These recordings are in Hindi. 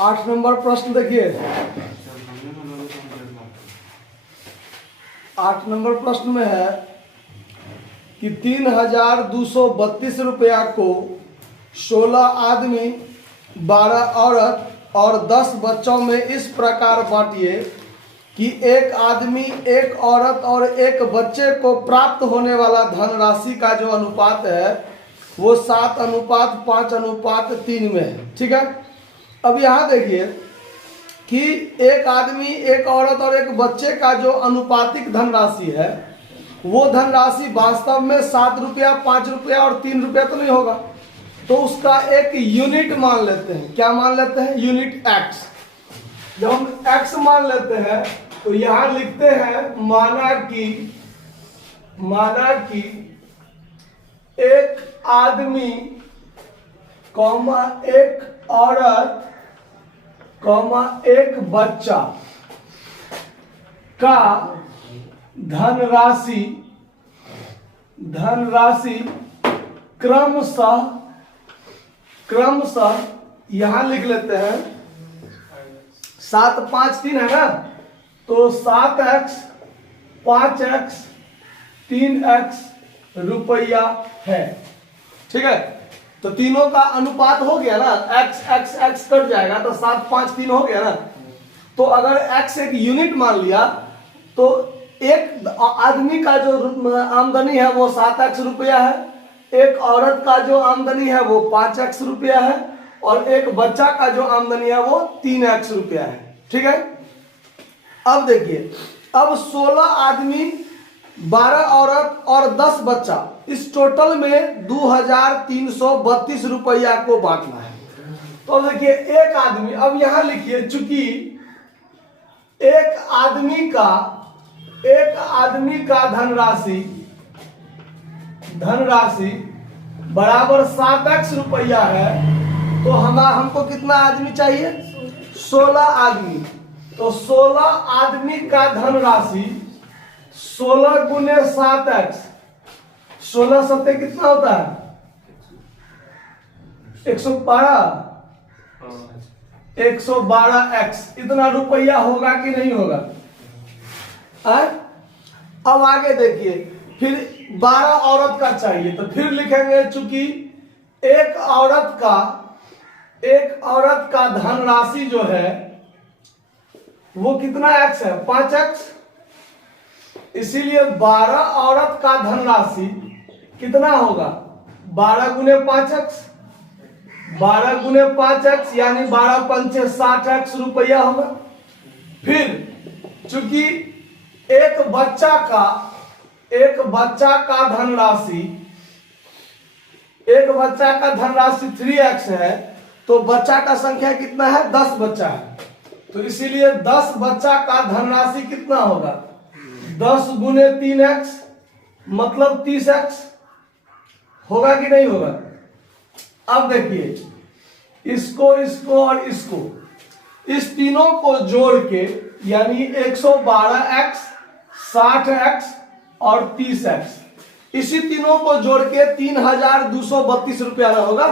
8 नंबर प्रश्न देखिए। 8 नंबर प्रश्न में है कि 3,232 रुपया को 16 आदमी, 12 औरत और 10 बच्चों में इस प्रकार बांटिए कि एक आदमी, एक औरत और एक बच्चे को प्राप्त होने वाला धनराशि का जो अनुपात है वो 7:5:3 में है। ठीक है। अब यहाँ देखिए कि एक आदमी, एक औरत और एक बच्चे का जो अनुपातिक धनराशि है वो धनराशि वास्तव में 7 रुपया, 5 रुपया और 3 रुपया तो नहीं होगा, तो उसका एक यूनिट मान लेते हैं। क्या मान लेते हैं? Unit x. जब हम एक्स मान लेते हैं तो यहां लिखते हैं माना कि एक आदमी कॉमा एक औरत कॉमा एक बच्चा का धनराशि क्रमशः यहां लिख लेते हैं 7:5:3 है ना, तो 7x, 5x, 3x रुपया है। ठीक है। तो तीनों का अनुपात हो गया ना, x x x कट जाएगा तो 7:5:3 हो गया ना। तो अगर x एक यूनिट मान लिया तो एक आदमी का जो आमदनी है वो 7x रुपया है, एक औरत का जो आमदनी है वो 5x रुपया है और एक बच्चा का जो आमदनी है वो 3x रुपया है। ठीक है। अब देखिए, अब 16 आदमी, 12 औरत और 10 बच्चा, इस टोटल में 2,332 रुपया को बांटना है। तो देखिए एक आदमी, अब यहां लिखिए चूंकि एक आदमी का धनराशि बराबर 7x रुपया है, तो हमको कितना आदमी चाहिए? 16 आदमी। तो 16 आदमी का धनराशि 16 गुने 7x, 16 सत्ते कितना होता है? 112x। इतना रुपया होगा कि नहीं होगा? अब आगे देखिए, फिर 12 औरत का चाहिए तो फिर लिखेंगे चूंकि एक औरत का धनराशि जो है वो कितना x है? 5x। इसीलिए 12 औरत का धनराशि कितना होगा? 12 गुने 5x, 12 गुने 5x यानी 12 पंचे 60x रुपया होगा। फिर चूंकि एक बच्चा का धनराशि 3x है, तो बच्चा का संख्या कितना है? 10 बच्चा है, तो इसीलिए 10 बच्चा का धनराशि कितना होगा? 10 गुने 3x मतलब 30x होगा कि नहीं होगा? अब देखिए इसको और इसको, इस तीनों को जोड़ के यानी 112x, 60x और 30x, इसी तीनों को जोड़ के 3,232 रुपया ना होगा।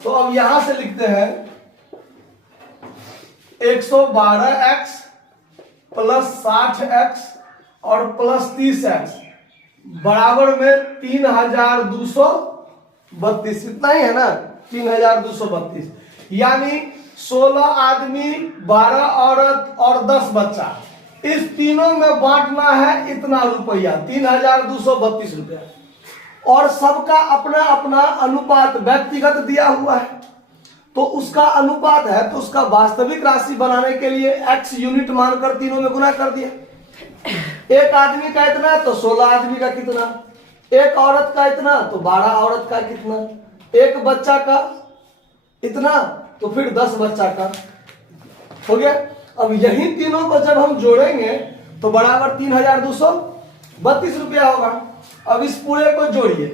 तो अब यहां से लिखते हैं 112x प्लस 60x और प्लस 30x बराबर में 3,232। इतना ही है ना, 3,232। यानी 16 आदमी, 12 औरत और 10 बच्चा, इस तीनों में बांटना है इतना रुपया, 3,232 रुपया। और सबका अपना अपना अनुपात व्यक्तिगत दिया हुआ है, तो उसका अनुपात है तो उसका वास्तविक राशि बनाने के लिए x यूनिट मानकर तीनों में गुना कर दिया। एक आदमी का इतना तो 16 आदमी का कितना, एक औरत का इतना तो 12 औरत का कितना, एक बच्चा का इतना तो फिर 10 बच्चा का हो गया। अब यही तीनों को जब हम जोड़ेंगे तो बराबर 3,232 रुपया होगा। अब इस पूरे को जोड़िए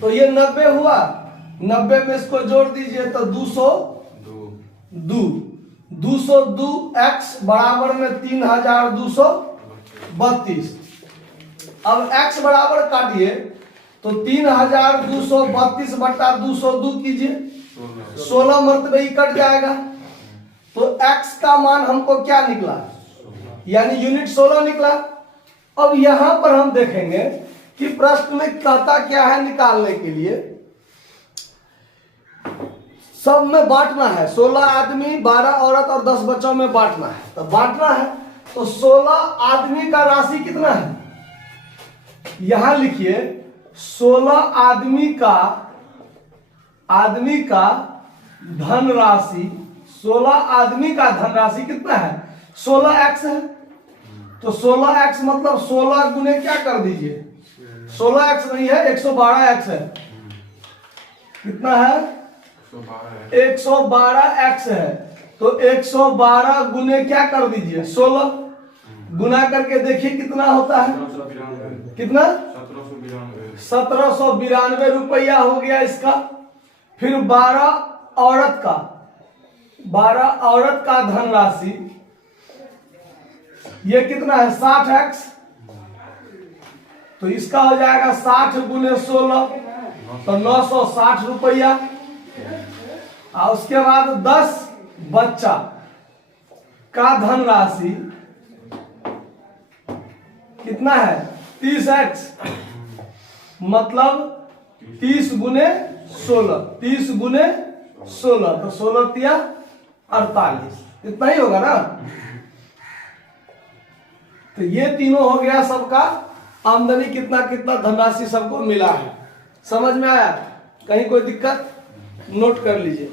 तो ये 90 हुआ, 90 में इसको जोड़ दीजिए तो 202x बराबर में 3,232। अब x बराबर काटिए तो 3,232 बटा 202 कीजिए, 16 मरतबे ही कट जाएगा तो x का मान हमको क्या निकला, यानी यूनिट 16 निकला। अब यहां पर हम देखेंगे कि प्रश्न में कहता क्या है, निकालने के लिए सब में बांटना है, 16 आदमी 12 औरत और 10 बच्चों में बांटना है। तो बांटना है तो 16 आदमी का राशि कितना है, यहां लिखिए 16 आदमी का धनराशि, 16 आदमी का धनराशि कितना है, 16x है। तो 16x मतलब 16 गुने क्या कर दीजिए, 16x नहीं है 112x है। कितना है, 112x है। तो 112 गुने क्या कर दीजिए 16, गुना करके देखिए कितना होता है, कितना 1792 रुपया हो गया इसका। फिर 12 औरत का धनराशि ये कितना है 60x। तो इसका हो जाएगा 60 गुने 16 तो 960 रुपया। और उसके बाद 10 बच्चा का धनराशि कितना है 30x, मतलब 30 गुने 16, 30 गुने 16 तो 16 तिया 48, इतना ही होगा ना। तो ये तीनों हो गया सबका आमदनी कितना कितना धनराशि सबको मिला है। समझ में आया, कहीं कोई दिक्कत नोट कर लीजिए।